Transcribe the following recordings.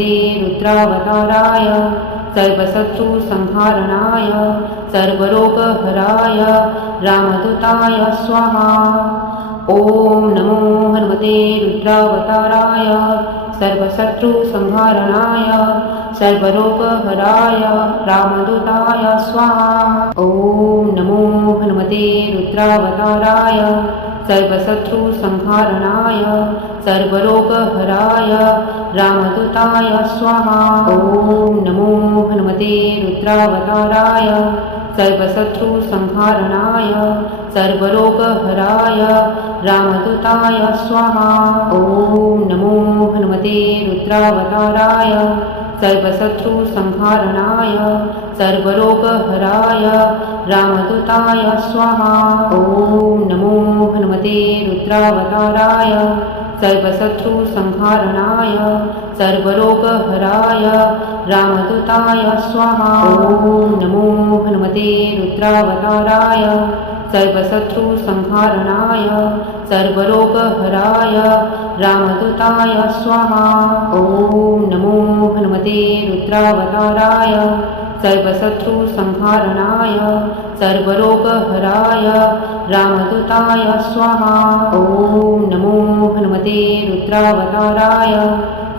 हनुमते रुद्रावताराय सर्वशत्रुसंहारणाय सर्वरोगहराय रामदूताय स्वाहा। ॐ नमो हनुमते रुद्रावताराय सर्वशत्रुसंहारणाय सर्वरोगहराय रामदूताय स्वाहा। ॐ नमो हनुमते रुद्रावताराय सर्वशत्रुसंहारणाय सर्वरोगहराय रामदूताय स्वाहा। ॐ नमो हनुमते रुद्रावताराय सर्वशत्रुसंहारणाय सर्वरोगहराय रामदूताय स्वाहा। ॐ नमो हनुमते रुद्रावताराय सर्वशत्रुसंहारणाय सर्वरोगहराय रामदूताय स्वाहा। ॐ नमो हनुमते रुद्रावताराय सर्वशत्रुसंहारणाय सर्वरोगहराय रामदूताय स्वाहा। ॐ नमो हनुमते रुद्रावताराय सर्वशत्रुसंहारणाय सर्वरोगहराय रामदूताय स्वाहा। ॐ नमो हनुमते रुद्रावताराय सर्वशत्रुसंहारणाय सर्वरोगहराय रामदूताय स्वाहा। ॐ नमो हनुमते रुद्रावताराय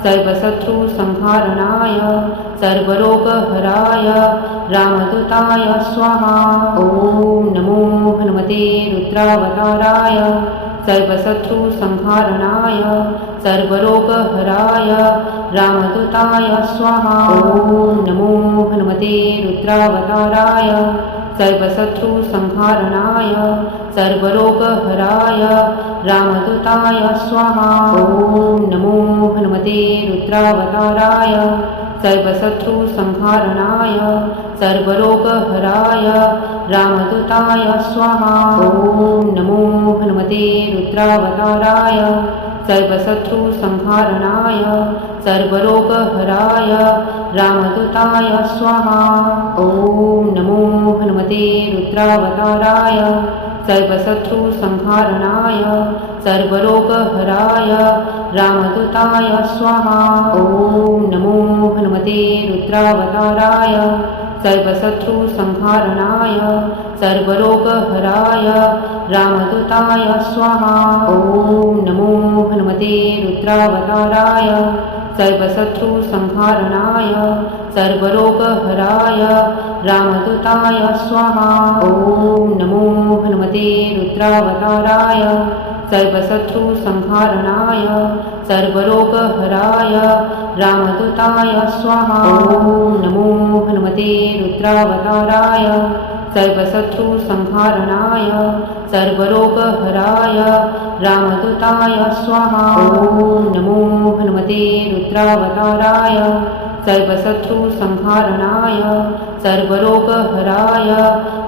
सर्वशत्रुसंहारणाय सर्वरोगहराय रामदूताय स्वाहा। ॐ नमो हनुमते रुद्रावताराय सर्वशत्रुसंहारणाय सर्वरोगहराय रामदूताय स्वाहा। ॐ नमो हनुमते रुद्रावताराय सर्वशत्रुसंहारणाय सर्वरोगहराय रामदूताय स्वाहा। ॐ नमो हनुमते रुद्रावताराय सर्वशत्रुसंहारणाय सर्वरोगहराय रामदूताय स्वाहा। ॐ नमो हनुमते रुद्रावताराय सर्वशत्रुसंहारणाय सर्वरोगहराय रामदूताय स्वाहा। ॐ नमो हनुमते रुद्रावताराय सर्वशत्रुसंहारणाय सर्वरोगहराय रामदूताय स्वाहा। ॐ नमो हनुमते रुद्रावताराय सर्वशत्रुसंहारणाय सर्वरोगहराय रामदूताय स्वाहा। ॐ नमो हनुमते रुद्रावताराय सर्वशत्रुसंहारणाय सर्वरोगहराय रामदूताय स्वाहा। ॐ नमो हनुमते रुद्रावताराय सर्वशत्रुसंहारणाय सर्वरोगहराय रामदूताय स्वाहा। ॐ नमो हनुमते रुद्रावताराय सर्वशत्रुसंहारणाय सर्वरोगहराय रामदूताय स्वाहा। ॐ नमो हनुमते रुद्रावताराय सर्वशत्रुसंहारणाय सर्वरोगहराय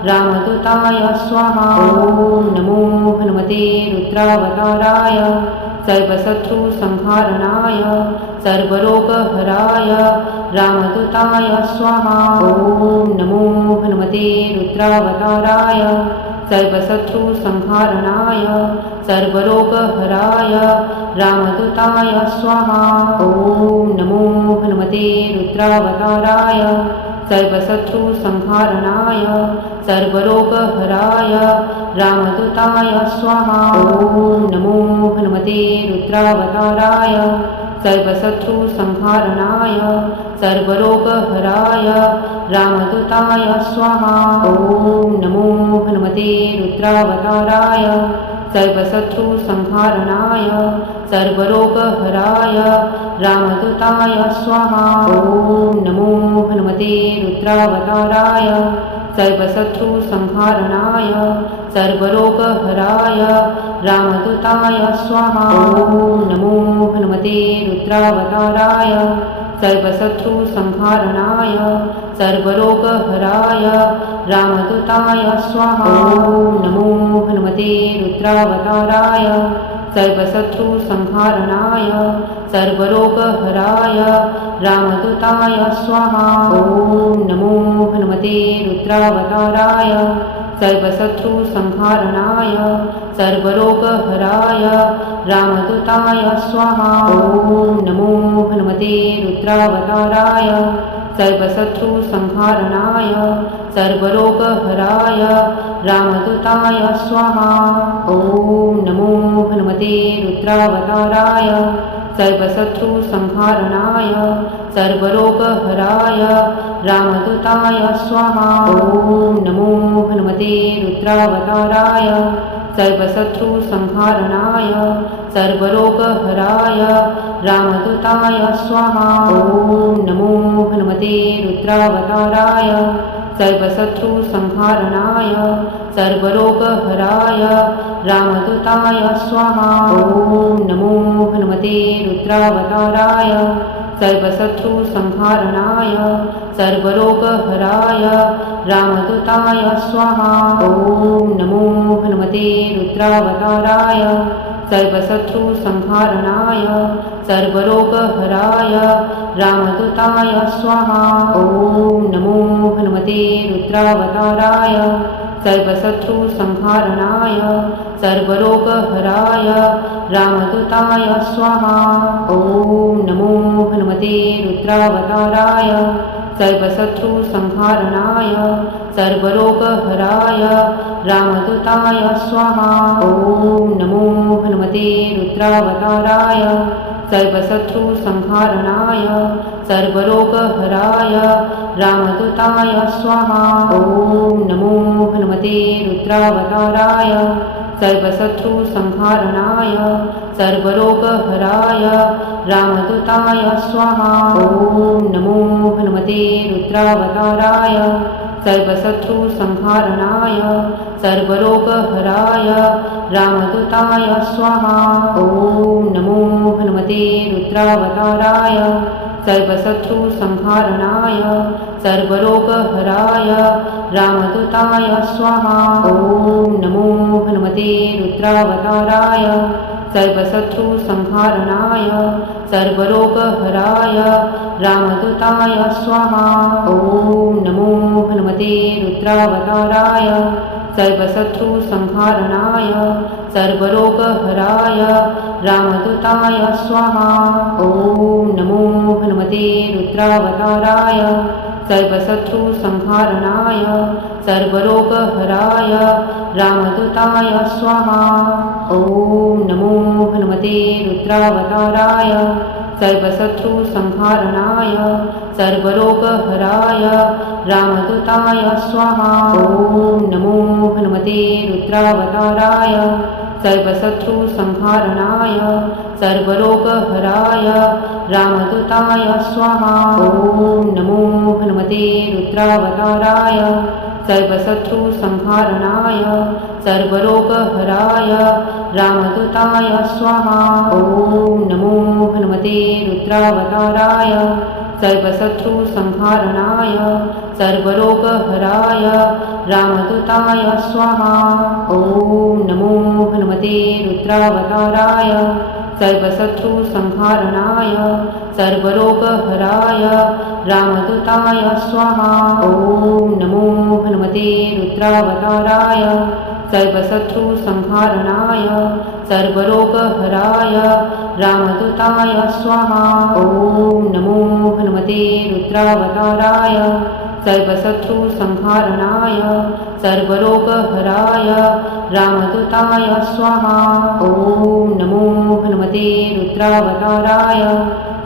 रामदूताय स्वाहा। ॐ नमो हनुमते रुद्रावताराय सर्वशत्रुसंहारणाय सर्वरोगहराय रामदूताय स्वाहा। ॐ नमो हनुमते रुद्रावताराय सर्वशत्रुसंहारणाय सर्वरोगहराय रामदूताय स्वाहा। ॐ नमो हनुमते रुद्रावताराय सर्वशत्रुसंहारणाय सर्वरोगहराय रामदूताय स्वाहा। ॐ नमो हनुमते रुद्रावताराय सर्वशत्रुसंहारणाय सर्वरोगहराय रामदूताय स्वाहा। ॐ नमो हनुमते रुद्रावताराय सर्वशत्रुसंहारणाय सर्वरोगहराय रामदूताय स्वाहा। ॐ नमो हनुमते रुद्रावताराय सर्वशत्रुसंहारणाय सर्वरोगहराय रामदूताय स्वाहा। ॐ नमो हनुमते रुद्रावताराय सर्वशत्रुसंहारणाय सर्वरोगहराय रामदूताय स्वाहा। ॐ नमो हनुमते रुद्रावताराय सर्वशत्रुसंहारणाय सर्वरोगहराय रामदूताय स्वाहा। ॐ नमो हनुमते रुद्रावताराय सर्वशत्रुसंहारणाय सर्वरोगहराय रामदूताय स्वाहा। ॐ नमो हनुमते रुद्रावताराय रुद्रावताराय सर्वशत्रुसंहारणाय सर्वरोगहराय रामदूताय स्वाहा। ॐ नमो हनुमते रुद्रावताराय सर्वशत्रुसंहारणाय सर्वरोगहराय रामदूताय स्वाहा। ॐ नमो हनुमते रुद्रावताराय सर्वशत्रुसंहारणाय सर्वरोगहराय रामदूताय स्वाहा। ॐ नमो हनुमते रुद्रावताराय सर्वशत्रुसंहारणाय सर्वरोगहराय रामदूताय स्वाहा। ॐ नमो हनुमते रुद्रावताराय सर्वशत्रुसंहारणाय सर्वरोगहराय रामदूताय स्वाहा। ॐ नमो हनुमते रुद्रावताराय सर्वशत्रुसंहारणाय सर्वरोगहराय रामदूताय स्वाहा। ॐ नमो हनुमते रुद्रावताराय सर्वशत्रुसंहारणाय सर्वरोगहराय रामदूताय स्वाहा। ॐ नमो हनुमते रुद्रावताराय सर्वशत्रुसंहारणाय सर्वरोगहराय रामदूताय स्वाहा। ॐ नमो हनुमते रुद्रावताराय सर्वशत्रुसंहारणाय सर्वरोगहराय रामदूताय स्वाहा। ॐ नमो हनुमते रुद्रावताराय सर्वशत्रुसंहारणाय सर्वरोगहराय रामदूताय स्वाहा। ॐ नमो हनुमते रुद्रावताराय सर्वशत्रुसंहारणाय सर्वरोगहराय रामदूताय स्वाहा। ॐ नमो हनुमते रुद्रावताराय सर्वशत्रुसंहारणाय सर्वरोगहराय रामदूताय स्वाहा। ॐ नमो हनुमते रुद्रावताराय सर्वशत्रुसंहारणाय सर्वरोगहराय रामदूताय स्वाहा। ॐ नमो हनुमते रुद्रावताराय सर्वशत्रुसंहारणाय सर्वरोगहराय रामदूताय स्वाहा। ॐ नमो हनुमते रुद्रावताराय सर्वशत्रुसंहारणाय सर्वरोगहराय रामदूताय स्वाहा। ॐ नमो हनुमते रुद्रावताराय सर्वशत्रुसंहारणाय सर्वरोगहराय रामदूताय स्वाहा। ॐ नमो हनुमते रुद्रावताराय सर्वशत्रुसंहारणाय सर्वरोगहराय रामदूताय स्वाहा। ॐ नमो हनुमते रुद्रावताराय सर्वशत्रुसंहारणाय सर्वरोगहराय रामदूताय स्वाहा। ॐ नमो हनुमते रुद्रावताराय सर्वशत्रुसंहारणाय सर्वरोगहराय रामदूताय स्वाहा। ॐ नमो हनुमते रुद्रावताराय सर्वशत्रुसंहारणाय सर्वरोगहराय रामदूताय स्वाहा। ॐ नमो हनुमते रुद्रावताराय सर्वशत्रुसंहारणाय सर्वरोगहराय रामदूताय स्वाहा। ॐ नमो हनुमते रुद्रावताराय सर्वशत्रुसंहारणाय सर्वरोगहराय रामदूताय स्वाहा। ॐ नमो हनुमते रुद्रावताराय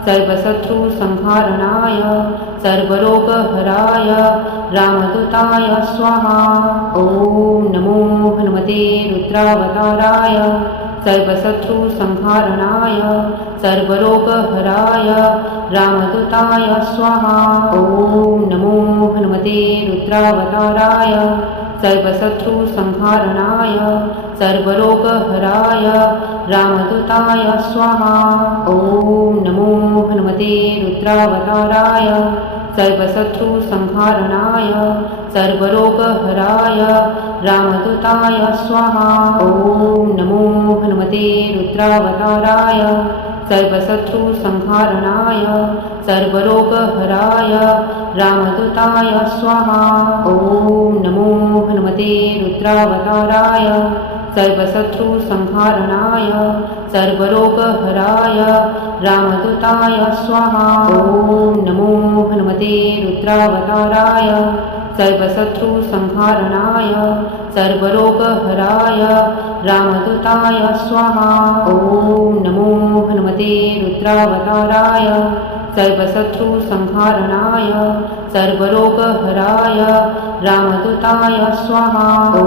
सर्वशत्रुसंहारणाय सर्वरोगहराय रामदूताय स्वाहा। ॐ नमो हनुमते रुद्रावताराय सर्वशत्रुसंहारणाय सर्वरोगहराय रामदूताय स्वाहा। ॐ नमो हनुमते रुद्रावताराय सर्वशत्रुसंहारणाय सर्वरोगहराय रामदूताय स्वाहा। ॐ नमो हनुमते रुद्रावताराय सर्वशत्रुसंहारणाय सर्वरोगहराय रामदूताय स्वाहा। ॐ नमो हनुमते रुद्रावताराय सर्वशत्रुसंहारणाय सर्वरोगहराय रामदूताय स्वाहा। ॐ नमो हनुमते रुद्रावताराय सर्वशत्रुसंहारणाय सर्वरोगहराय रामदूताय स्वाहा। ॐ नमो हनुमते रुद्रावताराय सर्वशत्रुसंहारणाय सर्वरोगहराय रामदूताय स्वाहा। ॐ नमो हनुमते रुद्रावताराय सर्वशत्रुसंहारणाय सर्वरोगहराय रामदूताय स्वाहा। ॐ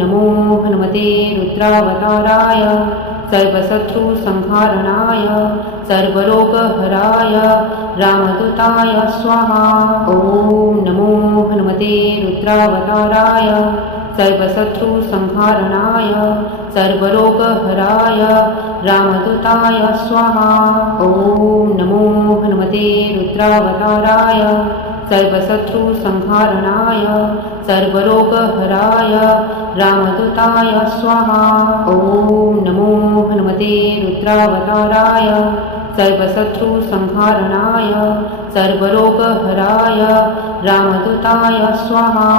नमो हनुमते रुद्रावताराय सर्वशत्रुसंहारणाय सर्वरोगहराय रामदूताय स्वाहा। ॐ नमो हनुमते रुद्रावताराय सर्वशत्रुसंहारणाय सर्वरोगहराय रामदूताय स्वाहा। ॐ नमो हनुमते रुद्रावताराय सर्वशत्रुसंहारणाय सर्वरोगहराय रामदूताय स्वाहा। ॐ नमो हनुमते रुद्रावताराय सर्वशत्रुसंहारणाय सर्वरोगहराय रामदूताय स्वाहा।